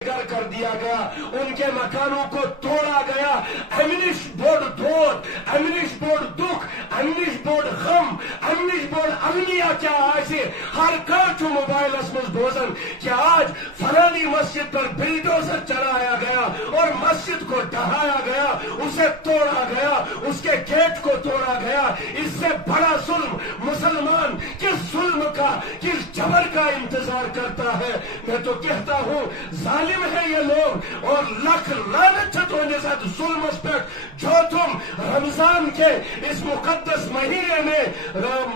کر دیا گیا، ان کے مکانوں کو توڑا گیا، امنش بوڑ دود، امنش بوڑ دکھ، امنش بوڑ غم، امنش بوڑ اغنیا کیا آسے ہر کانچو موبائل اسمز بوزن کہ آج فلانی مسجد پر بلڈوزر چلایا گیا اور مسجد کو ڈھایا گیا، اسے توڑا گیا، اس کے گیٹ کو توڑا گیا۔ اس سے بڑا ظلم مسلمان کس ظلم کا، کس جبر کا انتظار کرتا ہے؟ میں تو کہتا ہوں ظالم ہے یہ لوگ، اور لکھ لعنت ہونے سے ظلم اس پر جو تم رمضان کے اس مقدس مہینے میں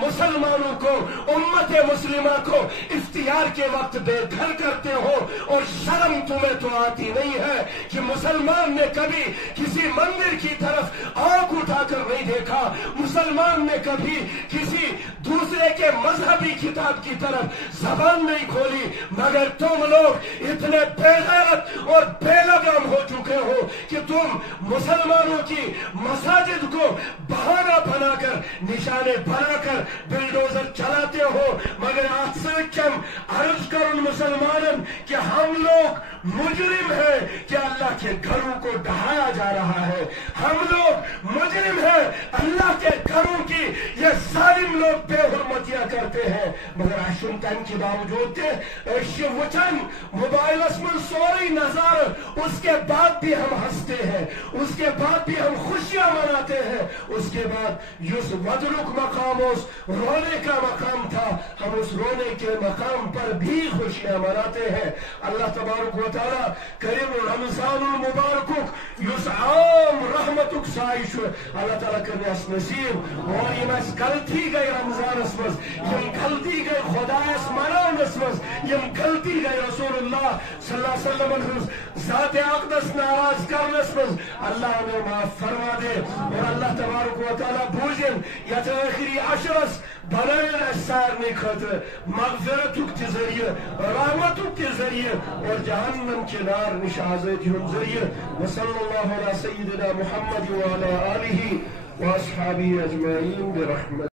مسلمانوں کو، امت مسلمہ کو افطار کے وقت بے گھر کرتے ہو، اور شرم تمہیں تو آتی نہیں ہے کہ مسلمان نے کبھی کسی مندر کی طرف آنکھ اٹھا کر نہیں دیکھا، مسلمان نے کبھی کسی دوسرے کے مذہبی کتاب کی طرف زبان نہیں کھولی، مگر تم لوگ اتنے بے غیرت اور بے لگام ہو چکے ہو کہ تم مسلمانوں کی مساجد کو بہانہ بنا کر، نشانے بنا کر بلڈوزر چلاتے ہو۔ مگر آج سچم عرض کرن مسلمانن کہ ہم لوگ مجرم ہیں کہ اللہ کے گھروں کو ڈھایا جا رہا ہے، ہم لوگ مجرم ہیں اللہ کے گھروں کی یہ ظالم لوگ بے حرمتیاں کرتے ہیں۔ مگر اشن تم کے باوجود وچن موبائل اسمن سوری نظر، اس کے بعد بھی ہم ہنستے ہیں، اس کے بعد بھی ہم خوشیاں مناتے ہیں۔ اس کے بعد یس ودرک مقام اس رونے کا مقام تھا، ہم اس رونے کے مقام پر بھی خوشیاں مناتے ہیں۔ اللہ تبارک و تعالی کریم رمضان المبارک یس عام رحمتک سائش اللہ تعالی کرنے اس نصیب، اور یم اس غلطی گئی رمضان اسمز، یم غلطی گئی خدا اس منان اسمز، یم غلطی گئی رسول اللہ صلی اللہ علیہ وسلم ذات اقدس ناراض کرنس مز، اللہ ہمیں معاف فرما دے، اور اللہ تبارک و تعالی بوزن یت آخری عشرس بنائن اس سارنے خاطر مغفرتک کے ذریعے، رحمتک کے ذریعے، اور جہنم کے نار نش آزادی ہم ذریعے۔ وصلی اللہ علی سیدنا محمد وعلی آلہ واصحابہ اجمعین برحمت